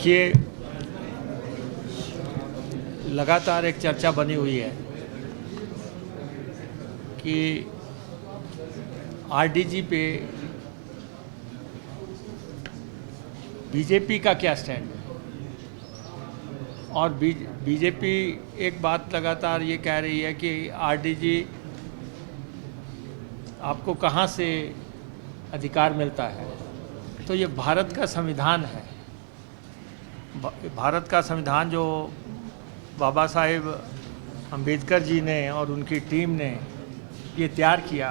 देखिए, लगातार एक चर्चा बनी हुई है कि आरडीजी पे बीजेपी का क्या स्टैंड है। और बीजेपी एक बात लगातार ये कह रही है कि आरडीजी आपको कहाँ से अधिकार मिलता है। तो ये भारत का संविधान है। भारत का संविधान जो बाबा साहेब अम्बेडकर जी ने और उनकी टीम ने ये तैयार किया,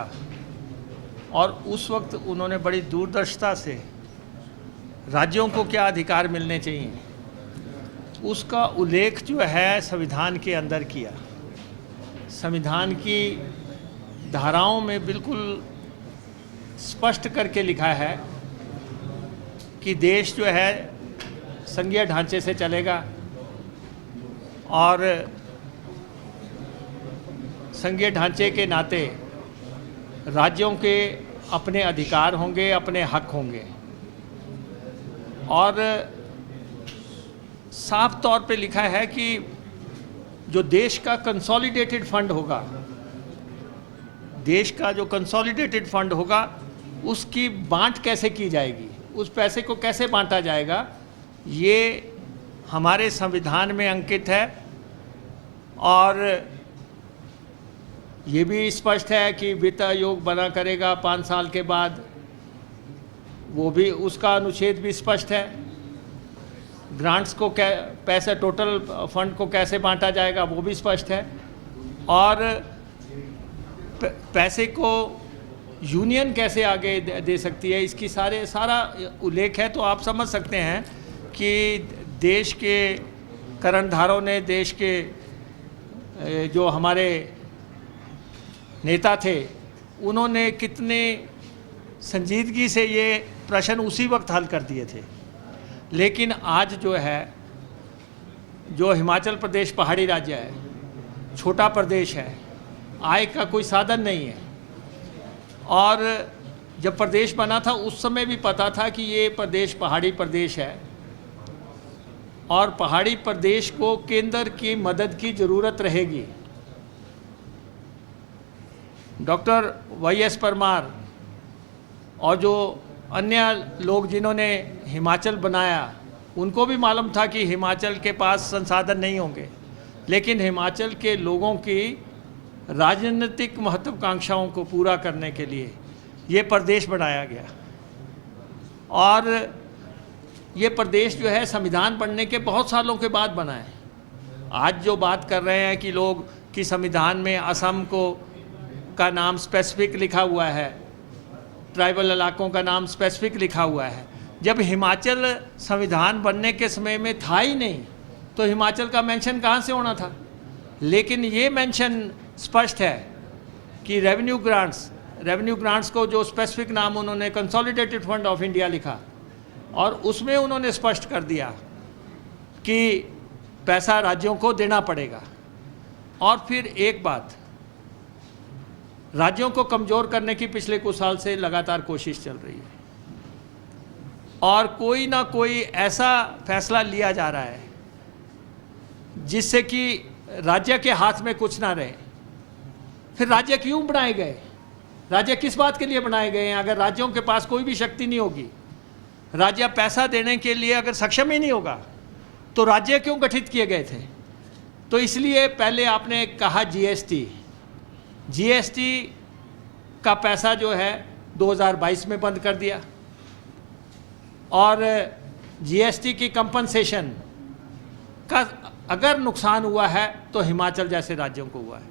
और उस वक्त उन्होंने बड़ी दूरदर्शिता से राज्यों को क्या अधिकार मिलने चाहिए उसका उल्लेख जो है संविधान के अंदर किया। संविधान की धाराओं में बिल्कुल स्पष्ट करके लिखा है कि देश जो है संघीय ढांचे से चलेगा और संघीय ढांचे के नाते राज्यों के अपने अधिकार होंगे, अपने हक होंगे। और साफ तौर पे लिखा है कि जो देश का कंसोलिडेटेड फंड होगा, देश का जो कंसोलिडेटेड फंड होगा उसकी बांट कैसे की जाएगी, उस पैसे को कैसे बांटा जाएगा, ये हमारे संविधान में अंकित है। और ये भी स्पष्ट है कि वित्त आयोग बना करेगा 5 साल के बाद, वो भी उसका अनुच्छेद भी स्पष्ट है। ग्रांट्स को पैसे टोटल फंड को कैसे बांटा जाएगा वो भी स्पष्ट है। और पैसे को यूनियन कैसे आगे दे सकती है, इसकी सारा उल्लेख है। तो आप समझ सकते हैं कि देश के कर्णधारों ने, देश के जो हमारे नेता थे, उन्होंने कितने संजीदगी से ये प्रश्न उसी वक्त हल कर दिए थे। लेकिन आज जो है, जो हिमाचल प्रदेश पहाड़ी राज्य है, छोटा प्रदेश है, आय का कोई साधन नहीं है। और जब प्रदेश बना था उस समय भी पता था कि ये प्रदेश पहाड़ी प्रदेश है और पहाड़ी प्रदेश को केंद्र की मदद की ज़रूरत रहेगी। डॉक्टर वाई.एस. परमार और जो अन्य लोग जिन्होंने हिमाचल बनाया, उनको भी मालूम था कि हिमाचल के पास संसाधन नहीं होंगे, लेकिन हिमाचल के लोगों की राजनीतिक महत्वाकांक्षाओं को पूरा करने के लिए ये प्रदेश बनाया गया। और ये प्रदेश जो है संविधान बनने के बहुत सालों के बाद बना है। आज जो बात कर रहे हैं कि लोग कि संविधान में असम का नाम स्पेसिफिक लिखा हुआ है, ट्राइबल इलाकों का नाम स्पेसिफिक लिखा हुआ है, जब हिमाचल संविधान बनने के समय में था ही नहीं तो हिमाचल का मेंशन कहाँ से होना था। लेकिन ये मेंशन स्पष्ट है कि रेवेन्यू ग्रांट्स को जो स्पेसिफिक नाम उन्होंने कंसोलिडेटेड फंड ऑफ इंडिया लिखा, और उसमें उन्होंने स्पष्ट कर दिया कि पैसा राज्यों को देना पड़ेगा। और फिर एक बात, राज्यों को कमज़ोर करने की पिछले कुछ साल से लगातार कोशिश चल रही है, और कोई ना कोई ऐसा फैसला लिया जा रहा है जिससे कि राज्य के हाथ में कुछ ना रहे। फिर राज्य क्यों बनाए गए? राज्य किस बात के लिए बनाए गए हैं? अगर राज्यों के पास कोई भी शक्ति नहीं होगी, राज्य पैसा देने के लिए अगर सक्षम ही नहीं होगा, तो राज्य क्यों गठित किए गए थे? तो इसलिए पहले आपने कहा जीएसटी का पैसा जो है 2022 में बंद कर दिया, और जीएसटी की कंपनसेशन का अगर नुकसान हुआ है तो हिमाचल जैसे राज्यों को हुआ है।